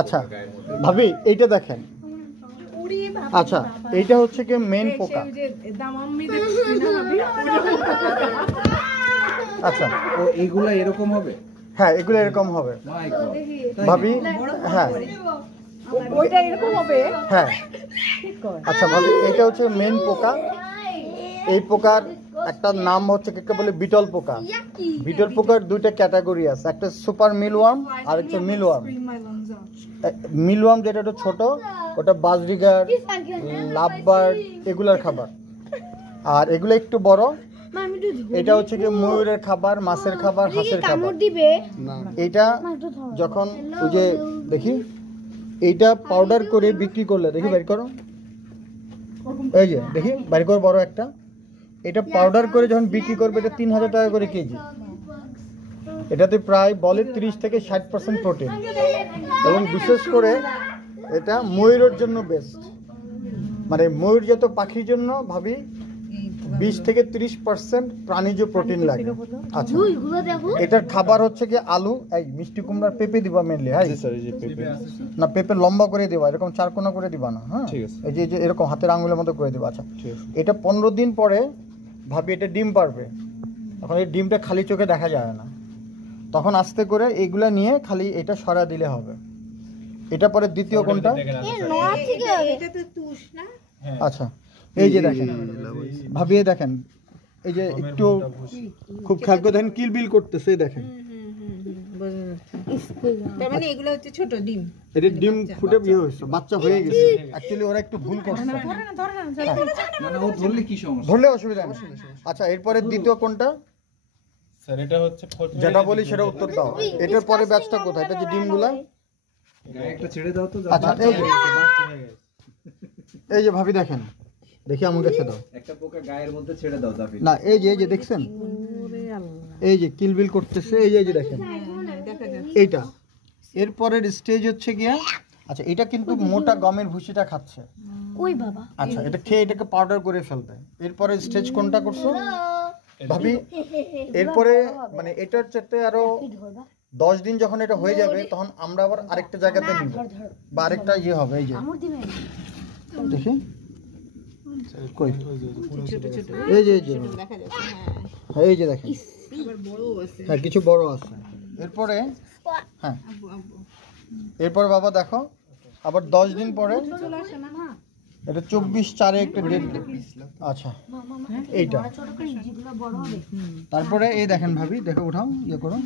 আচ্ছা ভাবি এইটা দেখেন। আচ্ছা এইটা হচ্ছে কি মেন পোকা। আচ্ছা ও এইগুলা এরকম হবে? হ্যাঁ এগুলো এরকম হবে ভাবি। হ্যাঁ ওইটা এরকম হবে। হ্যাঁ আচ্ছা ভাবি এটা হচ্ছে মেন পোকা। এই পোকার একটা নাম হচ্ছে কি বলে বিটল পোকা। বিটল পোকার দুইটা ক্যাটাগরি আছে, একটা সুপার মিলওয়ার্ম আর একটা মিলওয়ার্ম। মিলওয়ার্ম যেটা একটু ছোট ওটা বাজরিগার লাভবার্ড এগুলার খাবার, আর এগুলো একটু বড় এটা হচ্ছে কি ময়ূরের খাবার, মাছের খাবার, হাঁসের খাবার। এটা যখন ওই যে দেখি এইটা পাউডার করে বিক্রি করলে দেখি বের করো, এই যে দেখি বের করো বড় একটা, এটা পাউডার করে যখন বিক্রি করবে এটা 3000 টাকা করে কেজি। এটাতে প্রায় বলে 30 থেকে 60% প্রোটিন, এবং বিশেষ করে এটা ময়ূরের জন্য বেস্ট, মানে ময়ূরজাত পাখির জন্য ভাবি 20 থেকে 30% প্রাণীজ প্রোটিন লাগে। আচ্ছা এটার খাবার হচ্ছে কি আলু, এই মিষ্টি কুমড়ার পেঁপে দিবা মেনলি। হ্যাঁ না পেঁপে লম্বা করে দিবা, এরকম চারকোনা করে দিবা না। হ্যাঁ এই যে এরকম হাতের আঙুলের মতো করে দিবা। আচ্ছা এটা 15 দিন পরে ভাবি এটা ডিম পারবে। তখন এই ডিমটা খালি চোখে দেখা যায় না, তখন আস্তে করে এইগুলা নিয়ে খালি এটা সরা দিলে হবে। এটা পরে দ্বিতীয় কোনটা? আচ্ছা এই যে দেখেন ভাবি দেখেন, এই যে একটু খুব খেয়াল করে দেখেন কিলবিল করতেছে, দেখেন তার মানে এগুলো হচ্ছে ছোট ডিম। এটা ডিম ফুটে বিয়ে হয়েছে, বাচ্চা হয়ে গেছে। অ্যাকচুয়ালি ওরা একটু ভুল করছে। না না ও ধরলে কি সমস্যা? ধরলে অসুবিধা নেই। আচ্ছা এরপরে দ্বিতীয় কোনটা স্যার? এটা হচ্ছে যেটা বলি সেটা উত্তর দাও। এটার পরে ব্যাচটা কোথায়? এটা যে ডিমগুলা গায়ে একটা ছেড়ে দাও তো। আচ্ছা এই যে ভাবি দেখেন, দেখি আমার কাছে দাও একটা পোকা গায়ের মধ্যে ছেড়ে দাও জাফি। না এই যে দেখছেন এই যে কিলবিল করতেছে, এই যে দেখেন এইটা। এরপরের স্টেজ হচ্ছে গিয়া, আচ্ছা এটা কিন্তু মোটা গমের ভুসিটা খাচ্ছে। ওই বাবা আচ্ছা এটা খেয়ে এটাকে পাউডার করে ফেলবে। এরপরে স্টেজ কোনটা করছো ভাবি? এরপরে মানে এটার চাইতে আরো 10 দিন যখন এটা হয়ে যাবে তখন আমরা আবার আরেকটা জায়গাতে নিব বা আরেকটা ইয়ে হবে। এই যে দেখি কই এই যে এই যে দেখেন হ্যাঁ কিছু বড় আছে। এরপরে হ্যাঁ এরপরে বাবা দেখো আবার 10 দিন পরে এটা 24/4 একটা ডেট। আচ্ছা এইটা তারপরে এই দেখেন ভাবি দেখো উঠাও ইয়ে করো।